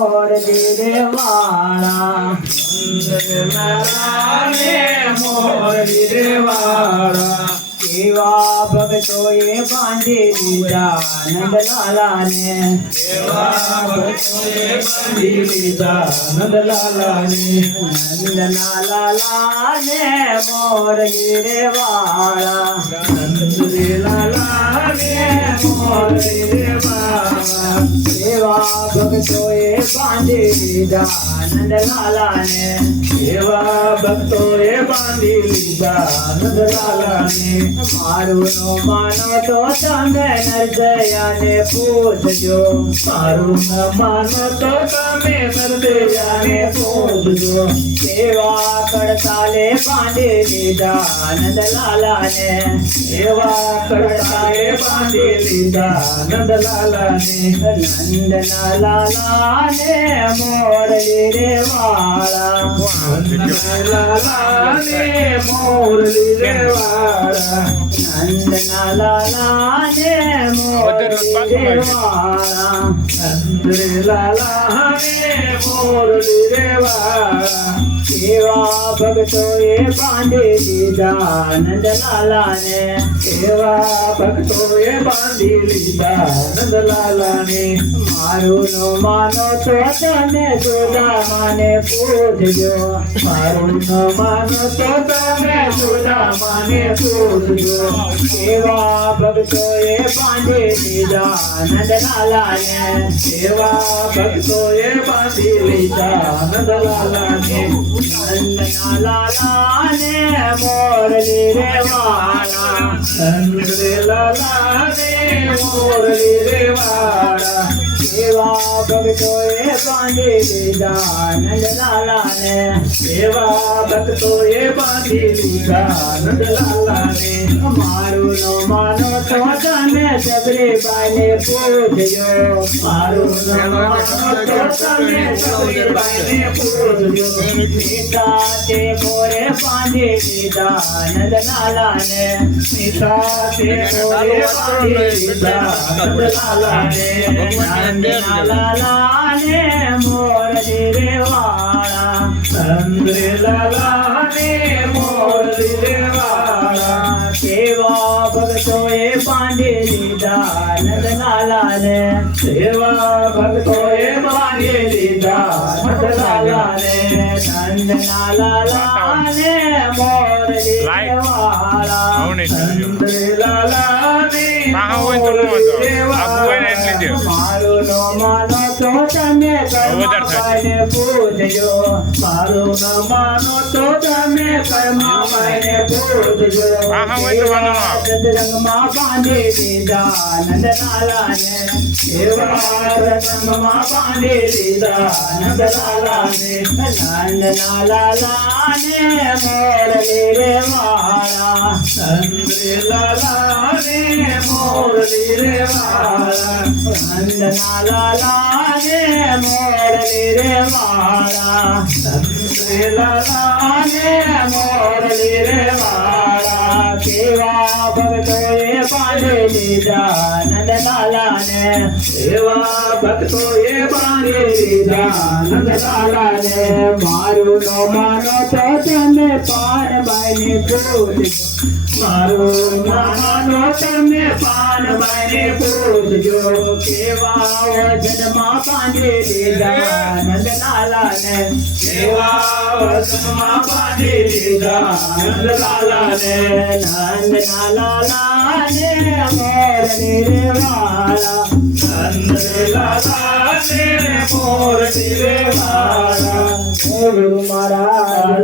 मोर દીરે વાળા મોર દીરે વાળા એવા ભક્તો એ બાંધી દીધા નંદલાલા ને એવા ભક્તો એ બાંધી દીધા નંદલાલા ને મોર ગીરે નંદલાલા ને મોર ગીરે એવા ભક્તોએ બાંધી લીધા નંદલાલાને એવા ભક્તોએ બાંધી લીધા નંદલાલાને મારું નો માનો તો તમે નરદયાને પૂછજો મારું ન માનો તો તમે નરદયાને પૂછજો સેવા કડતાલે બાંધી લીધા નંદલાલાને એવા કડતાએ બાંધી લીધા નંદલાલાને ವಂದನಲಾಲಾನೆ ಮೋರಲಿ ರೇ ವಾಳ ವಂದನಲಾಲಾನೆ ಮೋರಲಿ ರೇ ವಾಳ ನಂದನಲಾಲಾನೆ ಮೋರಲಿ ರೇ ವಾಳ ಚಂದ್ರ ಲಾಲಾನೆ ಮೋರಲಿ ರೇ ವಾಳ सेवा भक्तों ये बांधे लीला नंद लाला ने सेवा भक्तो ये बांधी लीला नंद लाला ने मारो नो मानो तो तने सुधा माने पूजो मारो नो मानो तो तने सुधा माने पूजो सेवा भक्तो ये बांधे लीला नंद लाला ने सेवा भक्तो ये बांधी लीला नंद लाला ने ಲಾಲಾನೆ ಮೋರಲಿ ರೇವಾಣ ಲಾಲಾನೆ ಮೋರಲಿ ರೇವಾಣ सेवा भक्तोए बांधे लीला नंद लाला ने सेवा भक्तोए बांधे लीला नंद लाला ने मारो नो मानो तो तमे सबरे बाने पूजयो मारो नो मानो तो तमे सबरे बाने पूजयो सीता ते मोरे बांधे लीला नंद लाला ने सीता ते मोरे નંદલાલાને મોરલી રે વાળા નંદલાલાને મોરલી રે વાળા કેવા ભક્તોએ બાંધી લીધા નંદલાલાને સેવા ભક્તોએ બાંધી લીધા નંદલાલાને નંદલાલાને મોરલી લાઈટ આવને જોજો પાહા હોય તો ન વાંધો આપવું હોય ને એટલે તો તમે વધારે થાય. કર્માબાઈને પૂછજો મારું ન માનો તો તમે કર્માબાઈને પૂછજો પાહા હોય તો વાંધો ન આવે સદરંગમાં બાંધી દીધા નંદલાલાને એવા રત્નમાં બાંધી લીધા નંદલાલાને નંદલાલાને મોરલી રે વાળા નંદલાલાને મોરલી રે વાળા નંદલાલાને મોરલી રે વાળા નંદલાલાને મોરલી રે વાળા કેવા ભક્તોએ બાંધી લીધા देवा भक्तो ये पानी रीदा ने मारो नो मानो पान बने पूज मारो नो मानो तने पान बने पूज जो केवा जन्मा पानी रीदा ने नंद लाला ने नंद ने मोर निर्वाला મોર મારા